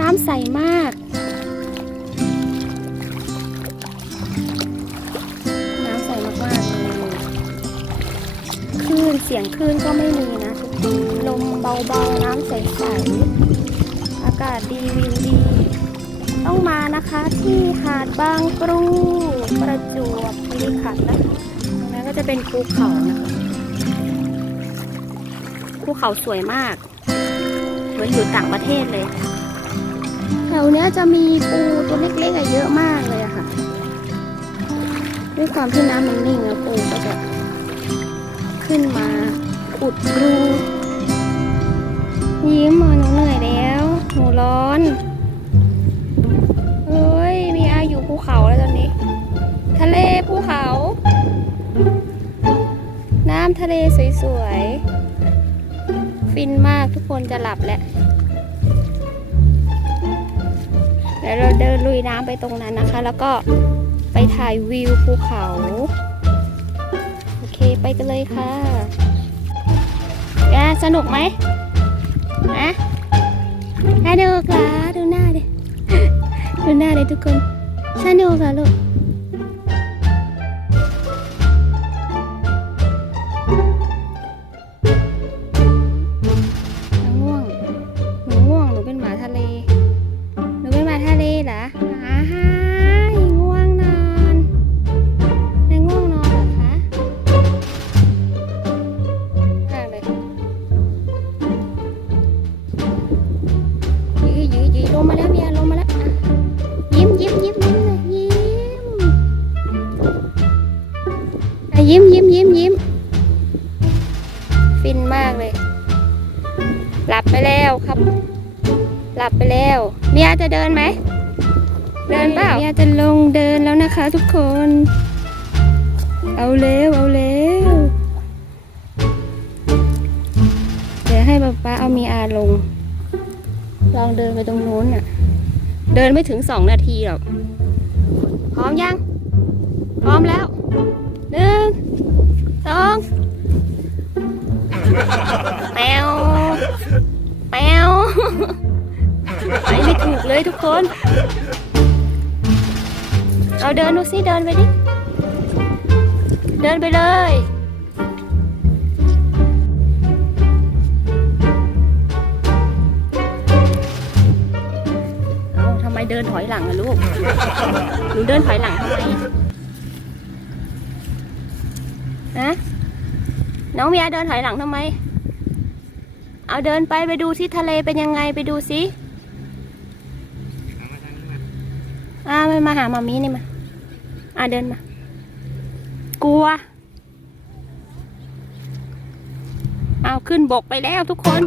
น้ำใสมาก น้ำใสมากๆเลยคลื่นเสียงคลื่นก็ไม่มีนะทุกคนลมเบาๆน้ำใสๆอากาศดีวิวดี ต้องมานะคะที่หาดบางกรูประจวบคีรีขันธ์นะตรงนั้นก็จะเป็นภูเขานะคะภูเขาสวยมาก เหมือนอยู่ต่างประเทศเลย แถวเนี้ยจะมีปูตัวเล็กๆอะเยอะมากเลยอะค่ะ ด้วยความที่น้ำมันนิ่งแล้วปูก็จะขึ้นมาอุดรูยิ้มอะหนูเหนื่อยแล้วหนูร้อนเฮ้ยมีอาอยู่ภูเขาแล้วตอนนี้ ทะเลภูเขา น้ำทะเลสวยๆ ฟินมากทุกคนจะหลับแล้ว เดี๋ยวเราเดินลุยน้ำไปตรงนั้นนะคะ แล้วก็ไปถ่ายวิวภูเขา โอเคไปกันเลยค่ะแกสนุกไหมนะสนุกเหรอดูหน้าดิ ดูหน้าเลยทุกคนสนุกเหรอลูก ยิ้มยิ้มยิ้มยิ้มฟินมากเลย หลับไปแล้วครับ หลับไปแล้วเมียจะเดินไหม เดินเปล่าเมียจะลงเดินแล้วนะคะ ทุกคน เอาเร็วเอาเร็วเดี๋ยวให้ป๊าป๊าเอามีอาลง ลองเดินไปตรงนู้นน่ะ เดินไม่ถึงสองนาทีหรอก พร้อมยัง พร้อมแล้ว เลยทุกคน เอาเดินดูสิเดินไปดิ เดินไปเลย เอาทำไมเดินถอยหลังอะลูก หนูเดินถอยหลังทำไมฮะน้องเมียเดินถอยหลังทำไม เอาเดินไปไปดูที่ทะเลเป็นยังไงไปดูสิ อ่ามันมาหาหมามีนี่มา อ่าเดินมา กลัว เอาขึ้นบกไปแล้วทุกคน